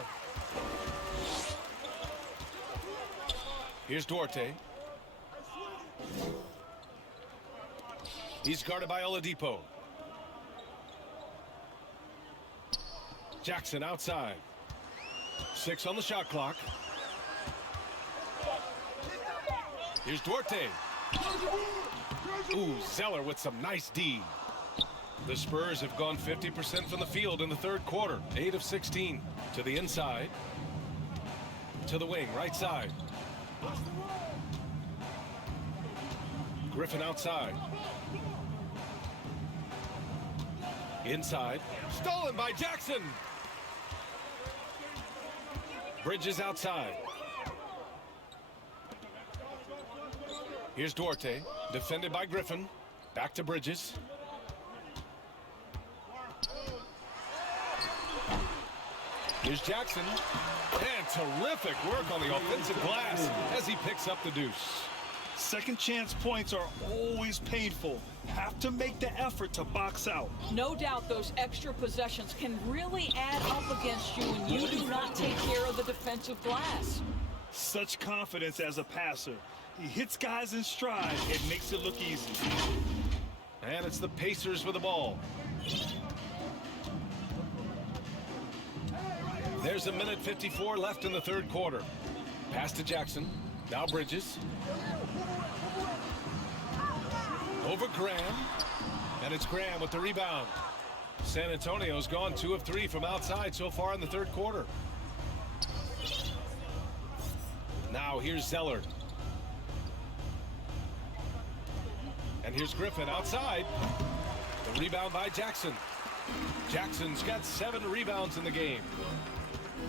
Here's Duarte. He's guarded by Oladipo. Jackson outside. 6 on the shot clock. Here's Duarte. Ooh, Zeller with some nice D. The Spurs have gone 50% from the field in the third quarter. 8 of 16. To the inside. To the wing, right side. Griffin outside. Inside. Stolen by Jackson. Bridges outside. Here's Duarte, defended by Griffin. Back to Bridges. Here's Jackson. And terrific work on the offensive glass as he picks up the deuce. Second chance points are always painful. Have to make the effort to box out. No doubt those extra possessions can really add up against you when you do not take care of the defensive glass. Such confidence as a passer. He hits guys in stride. It makes it look easy. And it's the Pacers with the ball. There's a minute 54 left in the third quarter. Pass to Jackson. Now Bridges. Over Graham. And it's Graham with the rebound. San Antonio's gone 2 of 3 from outside so far in the third quarter. Now here's Zeller. And here's Griffin outside. The rebound by Jackson. Jackson's got 7 rebounds in the game.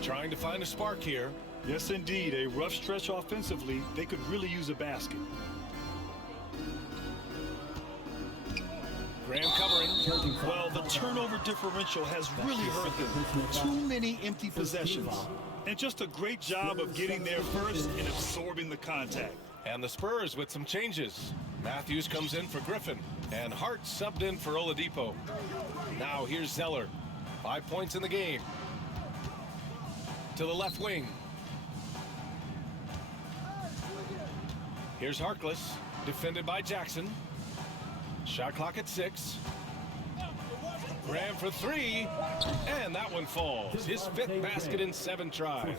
Trying to find a spark here. Yes, indeed. A rough stretch offensively. They could really use a basket. Graham covering. Well, the turnover differential has really hurt them. Too many empty possessions. And just a great job of getting there first and absorbing the contact. And the Spurs with some changes. Matthews comes in for Griffin. And Hart subbed in for Oladipo. Now here's Zeller. 5 points in the game. To the left wing. Here's Harkless. Defended by Jackson. Shot clock at 6. Graham for 3. And that one falls. His 5th basket in 7 tries.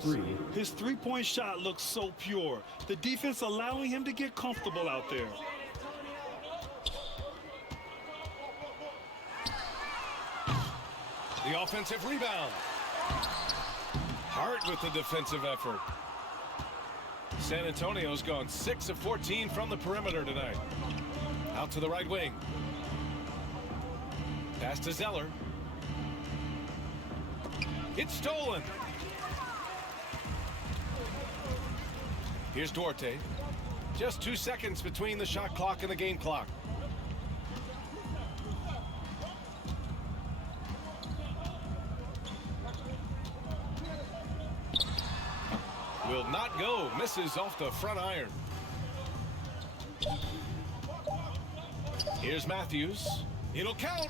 His three-point shot looks so pure. The defense allowing him to get comfortable out there. The offensive rebound. Hart with the defensive effort. San Antonio's gone 6 of 14 from the perimeter tonight. Out to the right wing. Pass to Zeller. It's stolen. Here's Duarte. Just 2 seconds between the shot clock and the game clock. will not go. Misses off the front iron. Here's Matthews. It'll count,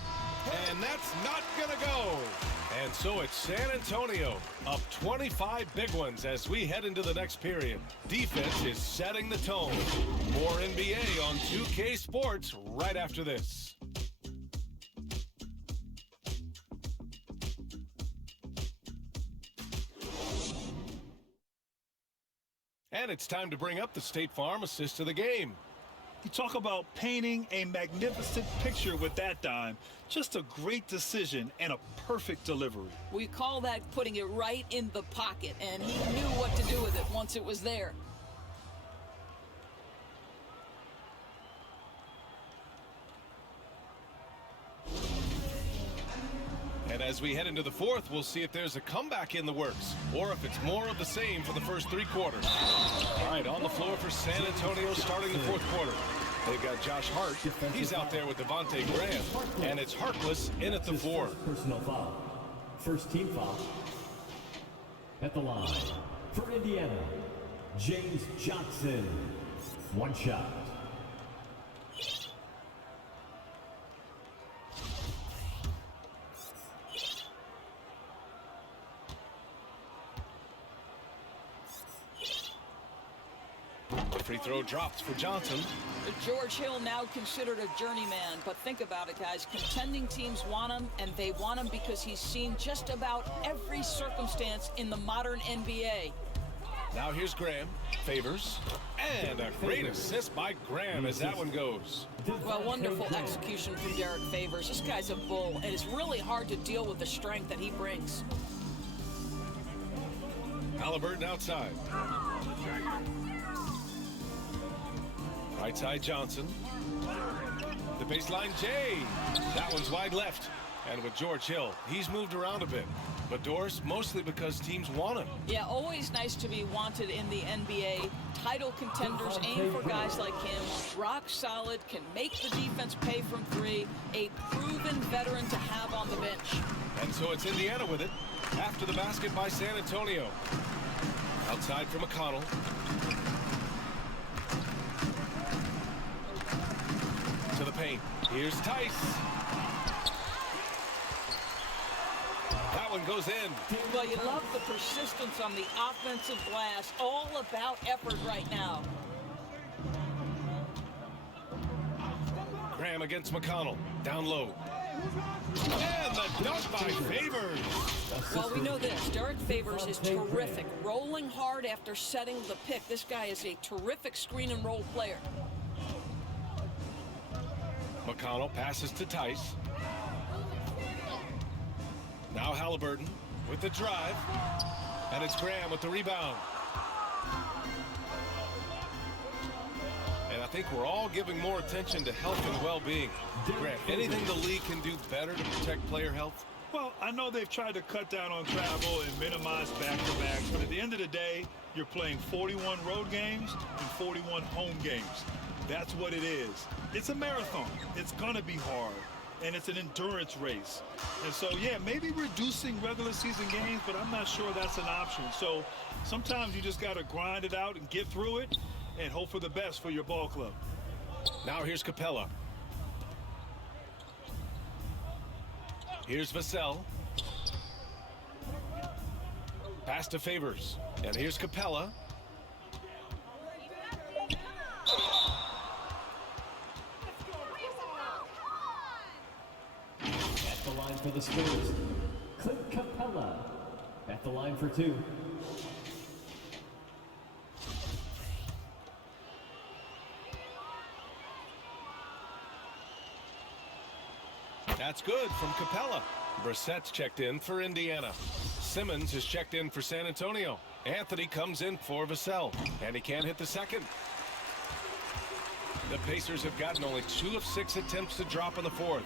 and that's not going to go. And so it's San Antonio up 25 big ones as we head into the next period. Defense is setting the tone. More NBA on 2K Sports right after this. And it's time to bring up the State Farm assist of the game. You talk about painting a magnificent picture with that dime. Just a great decision and a perfect delivery. We call that putting it right in the pocket, and he knew what to do with it once it was there. And as we head into the fourth, we'll see if there's a comeback in the works or if it's more of the same for the first 3 quarters. All right, on the floor for San Antonio starting the fourth quarter. They've got Josh Hart. He's out there with Devontae Graham. And it's Harkless in at the 4. Personal foul. First team foul. At the line for Indiana, James Johnson. 1 shot. Free throw dropped for Johnson. George Hill now considered a journeyman, but think about it, guys. Contending teams want him, and they want him because he's seen just about every circumstance in the modern NBA. Now here's Graham. Favors. And a great assist by Graham as that one goes. Well, wonderful execution from Derek Favors. This guy's a bull, and it's really hard to deal with the strength that he brings. Halliburton outside. Right side Johnson. The baseline Jay. That one's wide left. And with George Hill, he's moved around a bit. But Doris, mostly because teams want him. Yeah, always nice to be wanted in the NBA. Title contenders aim for guys like him. Rock solid, can make the defense pay from 3. A proven veteran to have on the bench. And so it's Indiana with it. After the basket by San Antonio. Outside for McConnell. To the paint. Here's Tice. That one goes in. Well, you love the persistence on the offensive glass. All about effort right now. Graham against McConnell. Down low. And the dunk by Favors. Well, we know this. Derek Favors is terrific. Rolling hard after setting the pick. This guy is a terrific screen and roll player. McConnell passes to Tice. Now Halliburton with the drive. And it's Graham with the rebound. And I think we're all giving more attention to health and well-being. Grant, anything the league can do better to protect player health? Well, I know they've tried to cut down on travel and minimize back-to-backs, but at the end of the day, you're playing 41 road games and 41 home games. That's what it is. It's a marathon. It's going to be hard, and it's an endurance race. And so, yeah, maybe reducing regular season games, but I'm not sure that's an option. So sometimes you just got to grind it out and get through it and hope for the best for your ball club. Now here's Capella. Here's Vassell. Pass to Favors. And here's Capella. At the line for the Spurs, Clint Capella. At the line for 2. That's good from Capella. Brissett's checked in for Indiana. Simmons is checked in for San Antonio. Anthony comes in for Vassell, and he can't hit the second. The Pacers have gotten only 2 of 6 attempts to drop in the fourth.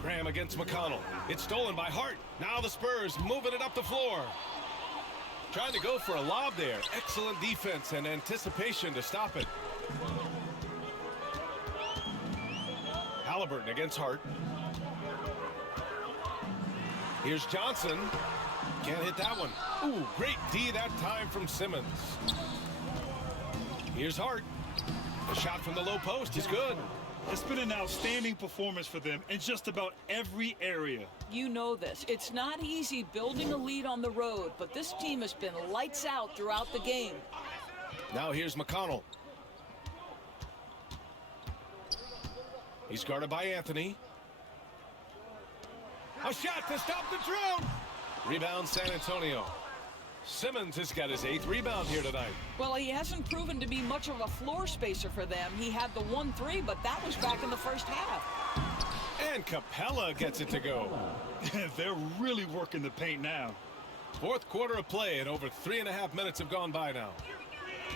Graham against McConnell. It's stolen by Hart. Now the Spurs moving it up the floor. Trying to go for a lob there. Excellent defense and anticipation to stop it. Halliburton against Hart. Here's Johnson. Can't hit that one. Ooh, great D that time from Simmons. Here's Hart. A shot from the low post is good. It's been an outstanding performance for them in just about every area. You know this. It's not easy building a lead on the road, but this team has been lights out throughout the game. Now here's McConnell. He's guarded by Anthony. A shot to stop the drought. Rebound San Antonio. Simmons has got his 8th rebound here tonight. Well, he hasn't proven to be much of a floor spacer for them. He had the 1-3, but that was back in the first half. And Capella gets it to go. They're really working the paint now. 4th quarter of play, and over 3.5 minutes have gone by now.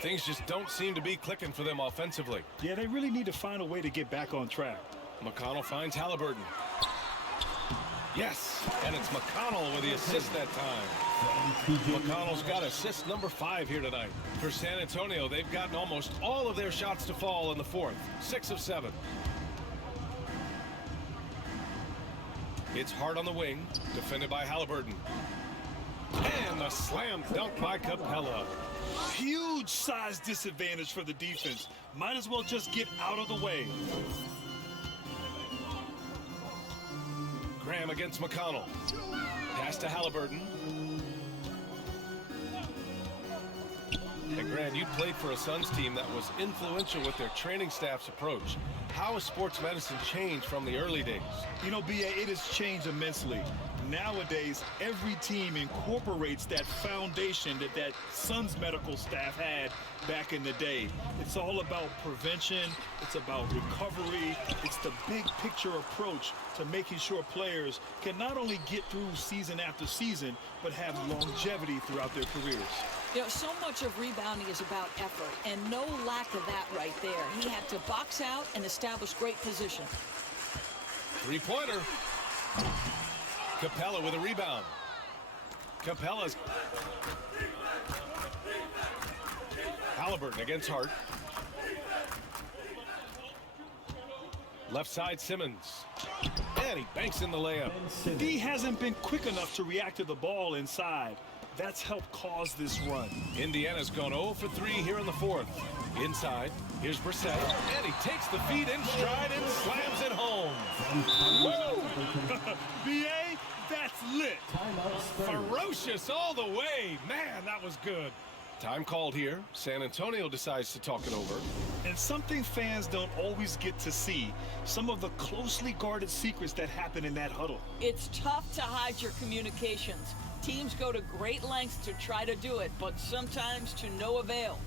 Things just don't seem to be clicking for them offensively. Yeah, they really need to find a way to get back on track. McConnell finds Halliburton. Yes, and it's McConnell with the assist that time. McConnell's got assist number 5 here tonight. For San Antonio, they've gotten almost all of their shots to fall in the 4th. 6 of 7. It's Hart on the wing, defended by Halliburton. And a slam dunk by Capella. Huge size disadvantage for the defense. Might as well just get out of the way. Graham against McConnell. Pass to Halliburton. And Grant, you played for a Suns team that was influential with their training staff's approach. How has sports medicine changed from the early days? You know, B.A., it has changed immensely. Nowadays, every team incorporates that foundation that Suns medical staff had back in the day. It's all about prevention. It's about recovery. It's the big picture approach to making sure players can not only get through season after season, but have longevity throughout their careers. You know, so much of rebounding is about effort, and no lack of that right there. He had to box out and establish great position. 3-pointer. Capella with a rebound. Capella's. Halliburton against Hart. Left side Simmons. And he banks in the layup. D hasn't been quick enough to react to the ball inside. That's helped cause this run. Indiana's gone 0 for 3 here in the 4th. Inside, here's Brissett, and he takes the feed in stride and slams it home. B.A., that's lit. Ferocious all the way. Man, that was good. Time called here. San Antonio decides to talk it over. And something fans don't always get to see, some of the closely guarded secrets that happen in that huddle. It's tough to hide your communications. Teams go to great lengths to try to do it, but sometimes to no avail.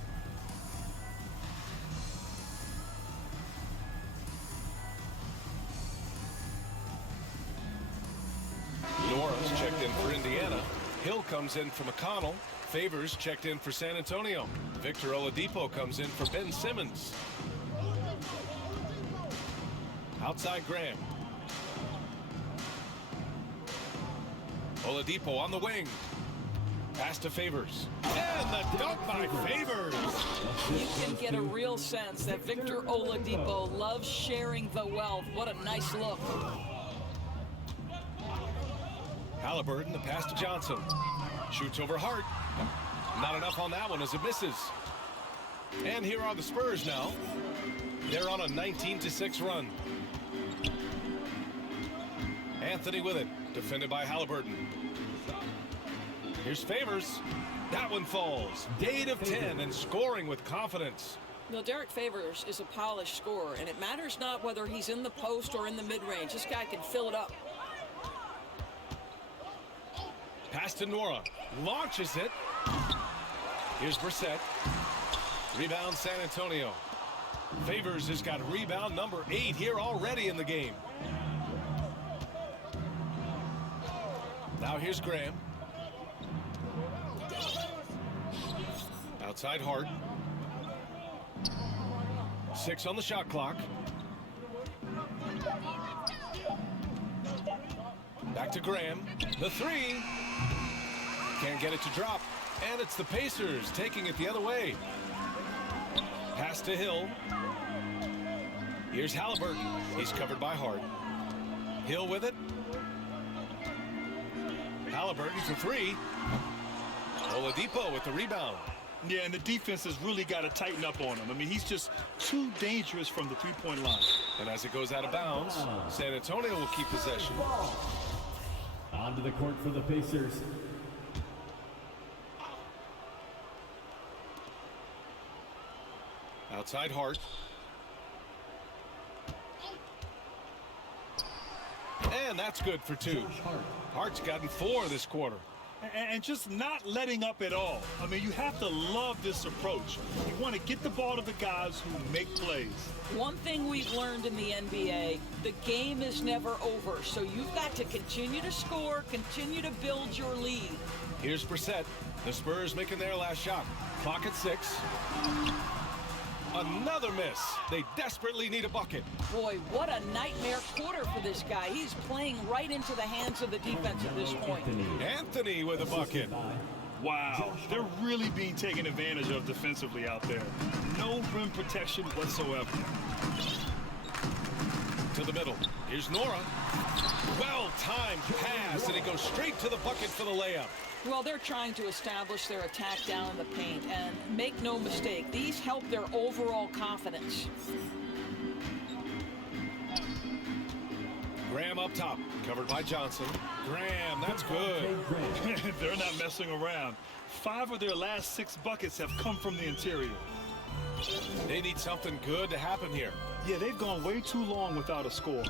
Nora's checked in for Indiana. Hill comes in for McConnell. Favors checked in for San Antonio. Victor Oladipo comes in for Ben Simmons. Outside Graham. Oladipo on the wing. Pass to Favors. And the dunk by Favors. You can get a real sense that Victor Oladipo loves sharing the wealth. What a nice look. Halliburton, the pass to Johnson. Shoots over Hart. Not enough on that one as it misses. And here are the Spurs now. They're on a 19-6 run. Anthony with it, defended by Halliburton. Here's Favors. That one falls. 8 of 10 and scoring with confidence. Now, Derek Favors is a polished scorer, and it matters not whether he's in the post or in the mid-range. This guy can fill it up. Pass to Nora. Launches it. Here's Brissett. Rebound San Antonio. Favors has got rebound number 8 here already in the game. Now here's Graham. Outside Hart. 6 on the shot clock. Back to Graham. The 3. Can't get it to drop. And it's the Pacers taking it the other way. Pass to Hill. Here's Halliburton. He's covered by Hart. Hill with it. Halliburton for three. Oladipo with the rebound. Yeah, and the defense has really got to tighten up on him. I mean, he's just too dangerous from the three-point line. And as it goes out of bounds, San Antonio will keep possession. Onto the court for the Pacers. Outside Hart. And that's good for two. Hart's gotten 4 this quarter. And just not letting up at all. I mean, you have to love this approach. You want to get the ball to the guys who make plays. One thing we've learned in the NBA, the game is never over. So you've got to continue to score, continue to build your lead. Here's Brissett. The Spurs making their last shot. Clock at 6. Another miss. They desperately need a bucket. Boy, what a nightmare quarter for this guy. He's playing right into the hands of the defense at this point. Anthony with a bucket. Wow, they're really being taken advantage of defensively out there. No rim protection whatsoever. To the middle. Here's Nora. Well-timed pass, and he goes straight to the bucket for the layup. Well, they're trying to establish their attack down in the paint, and make no mistake, these help their overall confidence. Graham up top, covered by Johnson. Graham, that's good. They're not messing around. 5 of their last 6 buckets have come from the interior. They need something good to happen here. Yeah, they've gone way too long without a score.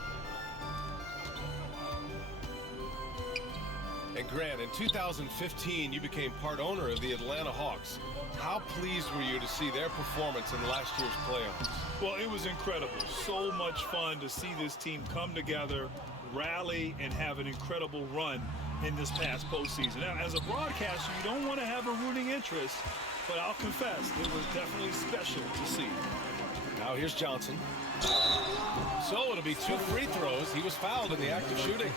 And Grant, in 2015, you became part owner of the Atlanta Hawks. How pleased were you to see their performance in last year's playoffs? Well, it was incredible. So much fun to see this team come together, rally, and have an incredible run in this past postseason. Now, as a broadcaster, you don't want to have a rooting interest, but I'll confess, it was definitely special to see. Now here's Johnson. So it'll be 2 free throws. He was fouled in the act of shooting.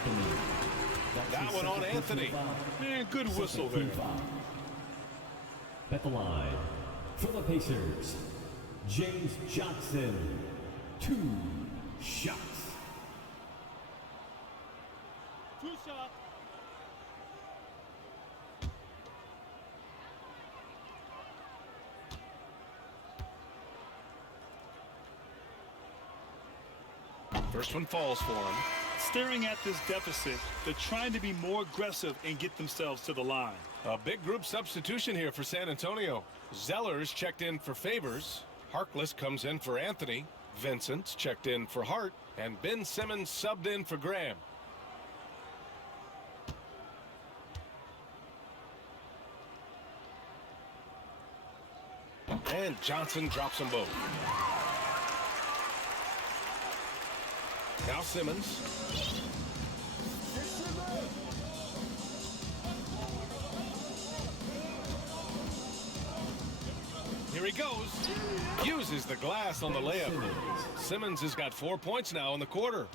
That one on Anthony. Man, good whistle there. At the line for the Pacers, James Johnson. 2 shots. 2 shots. First one falls for him. Staring at this deficit, they're trying to be more aggressive and get themselves to the line. A big group substitution here for San Antonio. Zeller's checked in for Favors. Harkless comes in for Anthony. Vincent's checked in for Hart. And Ben Simmons subbed in for Graham. And Johnson drops them both. Now Simmons. Here he goes. Uses the glass on the layup. Simmons has got 4 points now in the quarter.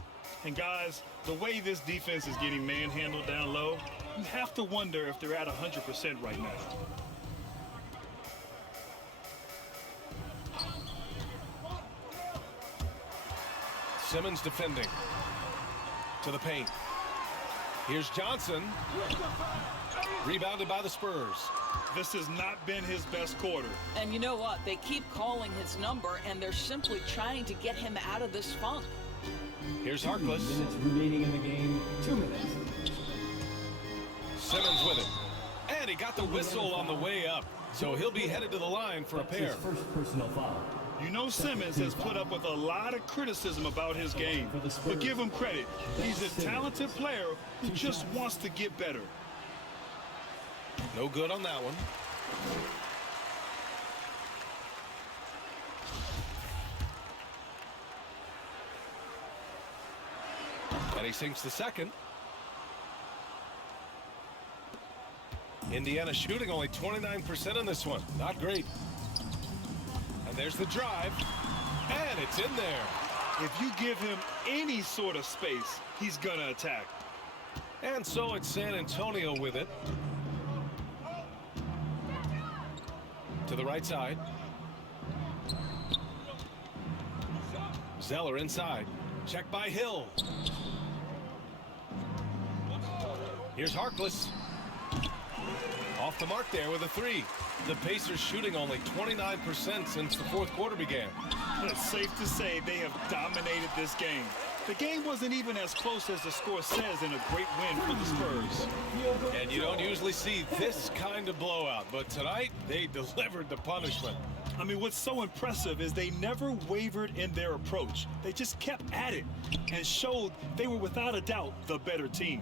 And guys, the way this defense is getting manhandled down low, you have to wonder if they're at 100% right now. Simmons defending. To the paint. Here's Johnson. Rebounded by the Spurs. This has not been his best quarter. And you know what? They keep calling his number, and they're simply trying to get him out of this funk. Here's Harkless. 2 minutes remaining in the game. 2 minutes. Simmons with it. And he got the whistle on the way up. So he'll be headed to the line for a pair. His first personal foul. You know Simmons has put up with a lot of criticism about his game. But give him credit. He's a talented player who just wants to get better. No good on that one. And he sinks the second. Indiana shooting only 29% on this one. Not great. And there's the drive. And it's in there. If you give him any sort of space, he's going to attack. And so it's San Antonio with it. To the right side. Zeller inside. Check by Hill. Here's Harkless. off the mark there with a three. The Pacers shooting only 29% since the fourth quarter began. It's safe to say they have dominated this game. The game wasn't even as close as the score says in a great win for the Spurs. And you don't usually see this kind of blowout, but tonight they delivered the punishment. I mean, what's so impressive is they never wavered in their approach. They just kept at it and showed they were without a doubt the better team.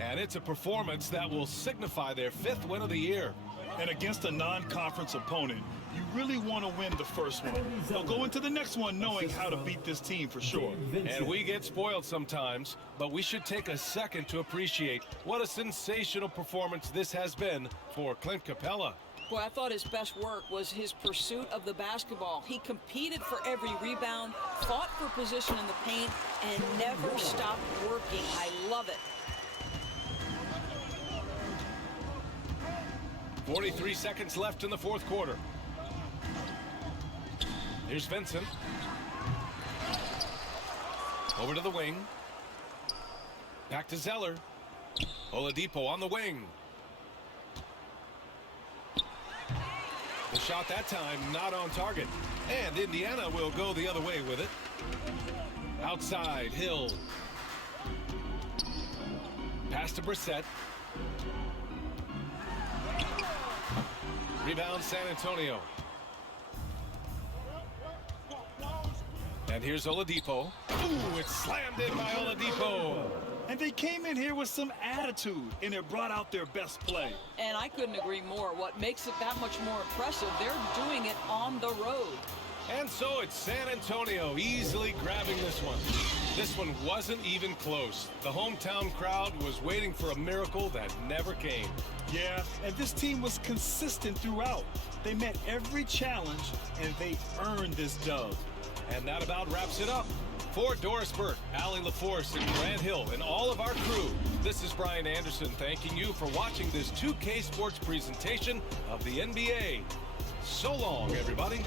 And it's a performance that will signify their 5th win of the year. And against a non-conference opponent, you really want to win the first one. They'll go into the next one knowing how to beat this team for sure. And we get spoiled sometimes, but we should take a second to appreciate what a sensational performance this has been for Clint Capella. Boy, I thought his best work was his pursuit of the basketball. He competed for every rebound, fought for position in the paint, and never stopped working. I love it. 43 seconds left in the fourth quarter. Here's Vincent. Over to the wing. Back to Zeller. Oladipo on the wing. The shot that time not on target. And Indiana will go the other way with it. Outside, Hill. Pass to Brissett. Rebound, San Antonio. And here's Oladipo. Ooh, it's slammed in by Oladipo. And they came in here with some attitude, and it brought out their best play. And I couldn't agree more. What makes it that much more impressive, they're doing it on the road. And so it's San Antonio easily grabbing this one. This one wasn't even close. The hometown crowd was waiting for a miracle that never came. Yeah, and this team was consistent throughout. They met every challenge, and they earned this dub. And that about wraps it up. For Doris Burke, Allie LaForce, and Grant Hill, and all of our crew, this is Brian Anderson thanking you for watching this 2K Sports presentation of the NBA. So long, everybody.